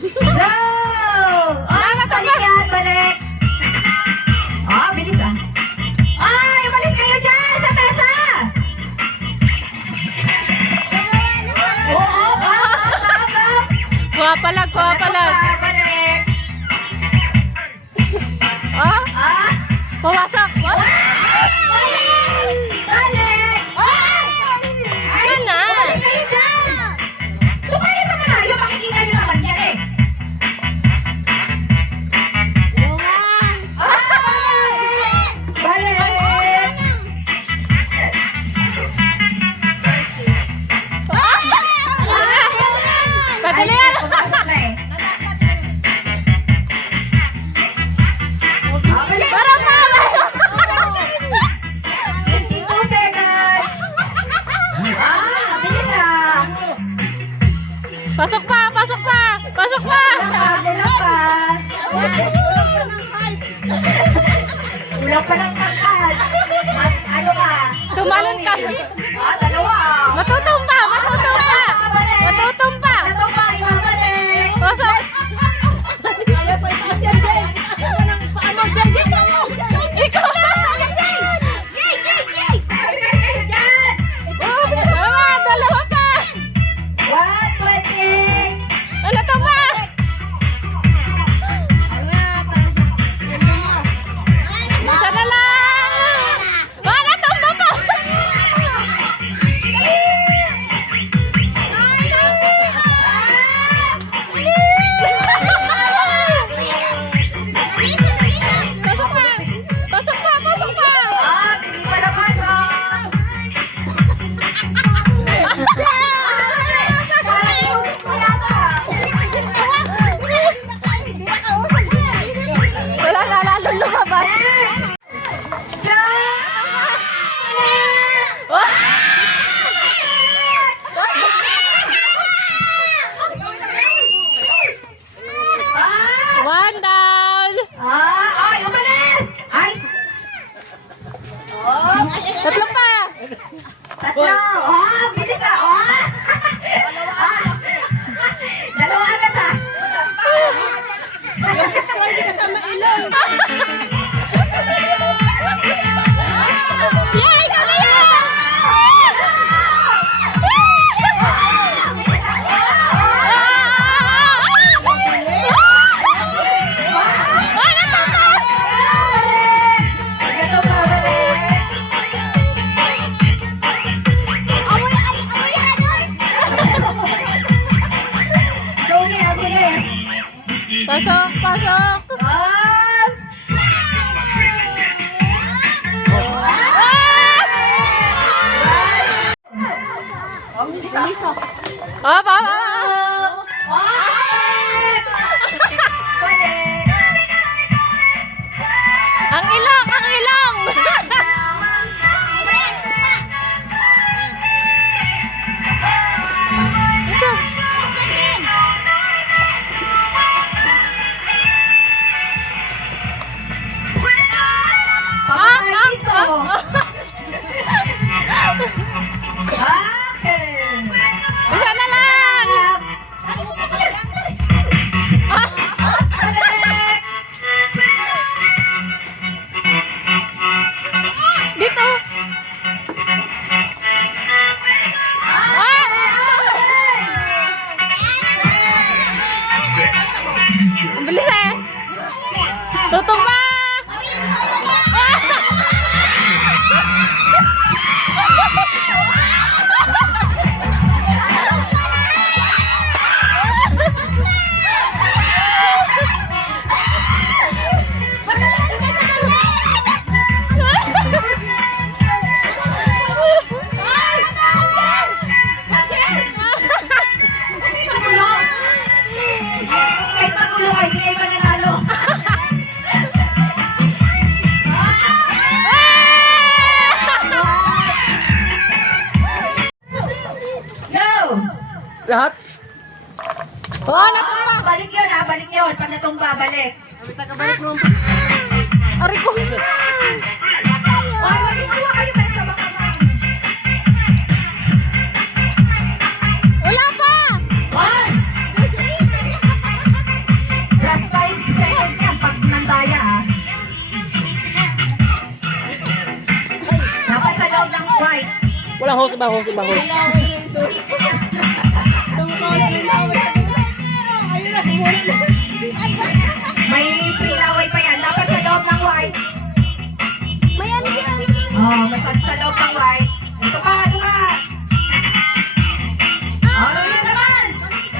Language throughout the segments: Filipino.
Go! Oh, balik yan, balik. Oh, bilis ah. Ay, balik kayo dyan sa mesa. Oo, up. Kuha palag, kuha palag. Balik. Ah, Ah, pumasok. Ah, balik. Ay, Yan na. balik kayo dyan. Sumayin naman na. Yung makikita nyo naman yan eh. Balik. Padali yan. Pumasok na eh. Ah, balik. Para pa. 52 seconds. Ah, bilis ah. Pasok pa, pasok pa. Pasok pa. Dalawa pa. Kulang pa ng kakad. Ano ka? Tumalon ka. Ah, dalawa. Matutumpa, matutumpa. Matutumpa. Natumpa, ibabalik. Pasok. Ikaw. Balik kayo dyan. Tama, dalawa pa. 120. Ano to pa? Isa na lang. Wala, tumba pa. Pasok pa. Pasok pa, pasok pa. Ah, hindi pa napasok. Parang iusap mo yata. Wala na, lalo lumabas. Go! Ah! One down. Ah! Ay, umalis! Ay! Tatlo pa. Tatlo! Oh, bilis ah! Oh! Ah! Dalawa agad ah! Yay, kami Ito ba, balik! Joey, ako na eh! Pasok, pasok. Ah! Oh, pa. Ang ilong, ang ilong. Isa na lang. Dito. Ang bilis eh. Tutumba. Kahit magulo kayo, hindi kayo mananalo. Lahat? Oh, natumba. Balik yun ha, balik yun. Pag natumba, balik. Aray ko. Ay, magkukuha kayo basta baka Wala pa. One! bahos, bahos. May pilaway pa yan. Dapat sa loob ng white. Oh, dapat sa loob ng white. Ito pa, ito pa. Oh, yun naman.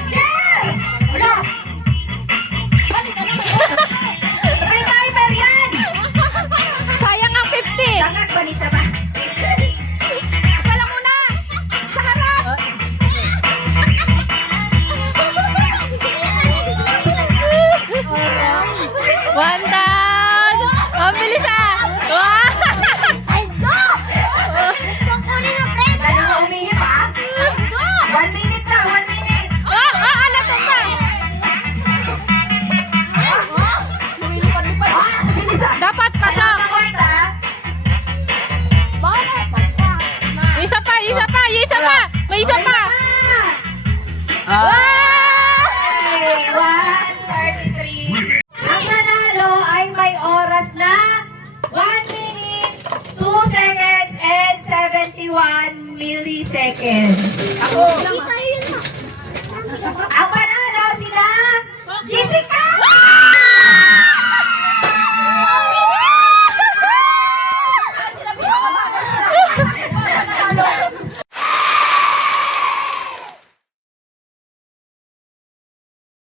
Jer! Wala. May timer yan. Sayang ang 50. Tangag, balik naman. Isa lang muna! Sa harap! One down. Ang bilis ah. Wow. Ay, go! Gusto ko rin ang premyo! Lalo na umihip, ha? Go! 1 minute na, 1 minute. Ano to pa? Lumilipad-lipad. Ah, bilis ah. Dapat pasok. Sa white, ha? Bakit? Basta. Isa pa, isa pa, isa pa. May isa pa. Ah! Wow! Ay, 1:33. Ang nanalo ay may oras na 1 minute, 2 seconds, and 71 milliseconds. Ako. Kita